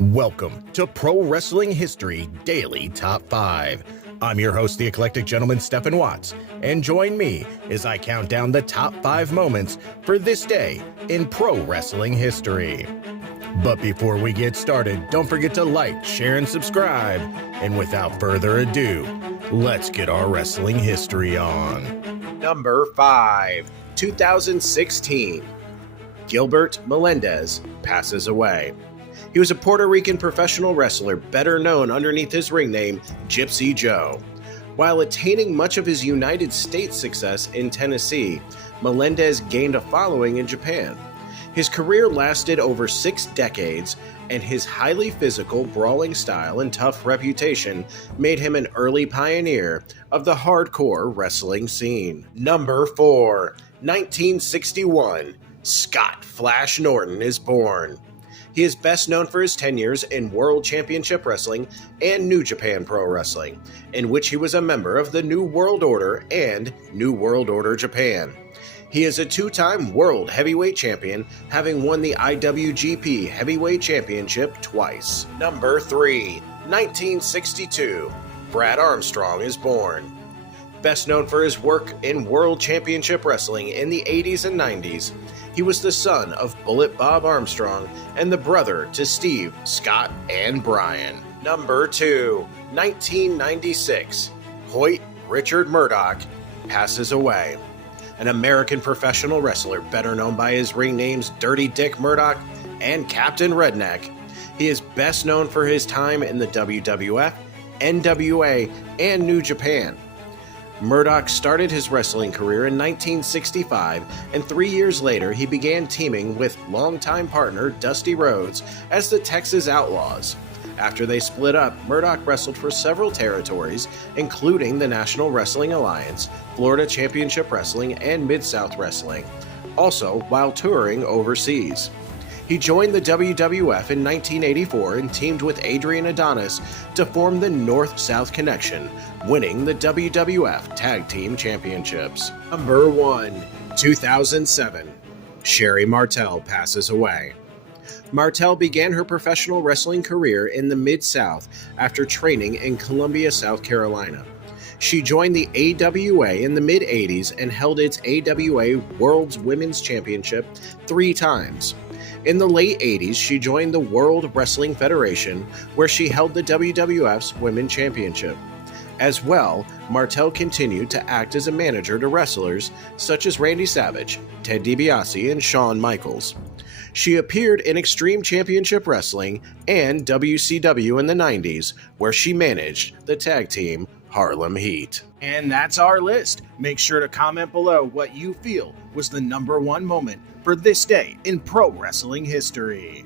Welcome to Pro Wrestling History Daily Top 5. I'm your host, the eclectic gentleman, Stephen Watts, and join me as I count down the top 5 moments for this day in pro wrestling history. But before we get started, don't forget to like, share, and subscribe. And without further ado, let's get our wrestling history on. Number 5, 2016. Gilbert Melendez passes away. He was a Puerto Rican professional wrestler, better known underneath his ring name, Gypsy Joe. While attaining much of his United States success in Tennessee, Melendez gained a following in Japan. His career lasted over 6 decades, and his highly physical, brawling style and tough reputation made him an early pioneer of the hardcore wrestling scene. Number 4, 1961. Scott Flash Norton is born. He is best known for his tenures in World Championship Wrestling and New Japan Pro Wrestling, in which he was a member of the New World Order and New World Order Japan. He is a 2-time World Heavyweight Champion, having won the IWGP Heavyweight Championship twice. Number 3, 1962. Brad Armstrong is born. Best known for his work in World Championship Wrestling in the 80s and 90s, he was the son of Bullet Bob Armstrong and the brother to Steve, Scott, and Brian. Number 2, 1996. Hoyt Richard Murdoch passes away. An American professional wrestler better known by his ring names Dirty Dick Murdoch and Captain Redneck. He is best known for his time in the WWF, NWA, and New Japan. Murdoch started his wrestling career in 1965, and 3 years later he began teaming with longtime partner Dusty Rhodes as the Texas Outlaws. After they split up, Murdoch wrestled for several territories, including the National Wrestling Alliance, Florida Championship Wrestling, and Mid-South Wrestling, also while touring overseas. He joined the WWF in 1984 and teamed with Adrian Adonis to form the North-South Connection, winning the WWF Tag Team Championships. Number 1, 2007. Sherry Martel passes away. Martel began her professional wrestling career in the Mid-South after training in Columbia, South Carolina. She joined the AWA in the mid-80s and held its AWA World's Women's Championship 3 times. In the late 80s, she joined the World Wrestling Federation, where she held the WWF's Women's Championship. As well, Martel continued to act as a manager to wrestlers such as Randy Savage, Ted DiBiase, and Shawn Michaels. She appeared in Extreme Championship Wrestling and WCW in the 90s, where she managed the tag team Harlem Heat. And that's our list. Make sure to comment below what you feel was the number 1 moment for this day in pro wrestling history.